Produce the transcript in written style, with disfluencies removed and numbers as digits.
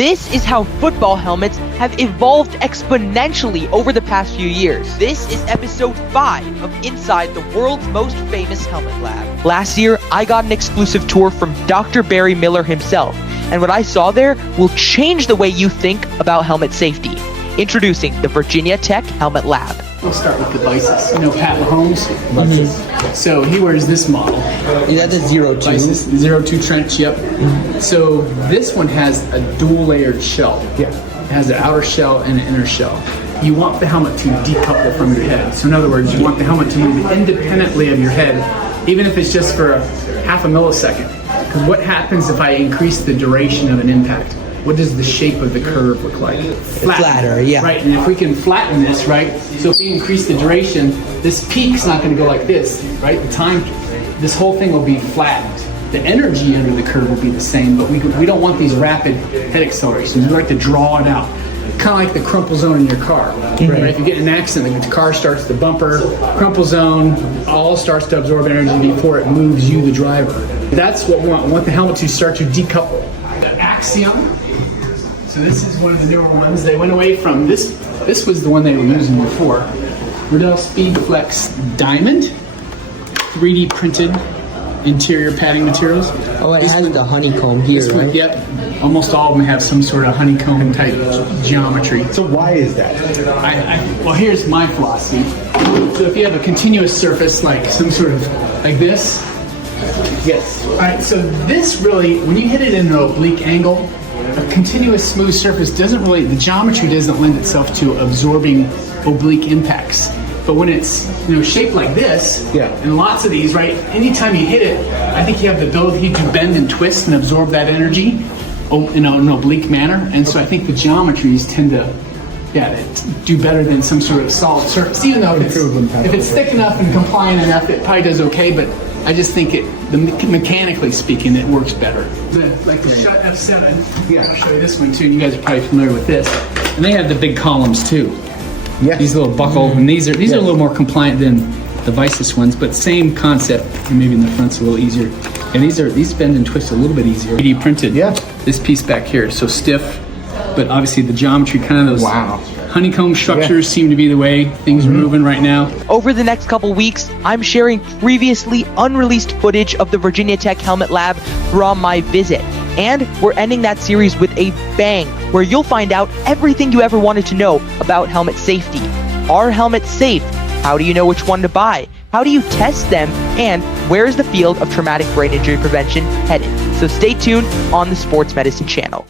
This is how football helmets have evolved exponentially over the past few years. This is episode 5 of Inside the World's Most Famous Helmet Lab. Last year, I got an exclusive tour from Dr. Barry Miller himself, and what I saw there will change the way you think about helmet safety. Introducing the Virginia Tech Helmet Lab. We'll start with the Vices. You know Pat Mahomes? So he wears this model. Is that the 02? Vices, 02 trench, yep. So this one has a dual layered shell. Yeah. It has an outer shell and an inner shell. You want the helmet to decouple from your head. So in other words, you want the helmet to move independently of your head, even if it's just for half a millisecond. Because what happens if I increase the duration of an impact? What does the shape of the curve look like? Flatter, yeah. Right, and if we can flatten this, right, so if we increase the duration, this peak's not going to go like this, right? The time, this whole thing will be flattened. The energy under the curve will be the same, but we don't want these rapid head accelerations. We like to draw it out. Kind of like the crumple zone in your car, right? If you get in an accident, the car starts the bumper, crumple zone, all starts to absorb energy before it moves you, the driver. That's what we want. We want the helmet to start to decouple. The Axiom. So this is one of the newer ones. They went away from this. This was the one they were using before. Riddell SpeedFlex Diamond, 3D printed interior padding materials. Oh, it has the honeycomb here, right? Yep. Almost all of them have some sort of honeycomb type geometry. So why is that? Well, here's my philosophy. So if you have a continuous surface, like some sort of, like this. Yes. All right, so this really, when you hit it in an oblique angle, a continuous smooth surface doesn't really, the geometry doesn't lend itself to absorbing oblique impacts. But when it's, shaped like this, and lots of these, right, anytime you hit it, I think you have the ability to bend and twist and absorb that energy in an oblique manner. And so I think the geometries tend to, do better than some sort of solid surface. Even though if it's thick enough and compliant enough, it probably does okay, but I just think mechanically speaking, it works better. Like the Schutt F7, I'll show you this one too. You guys are probably familiar with this. And they have the big columns too. Yes. These little buckle, and these are a little more compliant than the Vices ones, but same concept. And maybe in the front's a little easier. And these bend and twist a little bit easier. 3D printed. Yeah. This piece back here, so stiff, but obviously the geometry, kind of those honeycomb structures seem to be the way things are moving right now. Over the next couple weeks, I'm sharing previously unreleased footage of the Virginia Tech Helmet Lab from my visit. And we're ending that series with a bang, where you'll find out everything you ever wanted to know about helmet safety. Are helmets safe? How do you know which one to buy? How do you test them? And where is the field of traumatic brain injury prevention headed? So stay tuned on the Sports Medicine channel.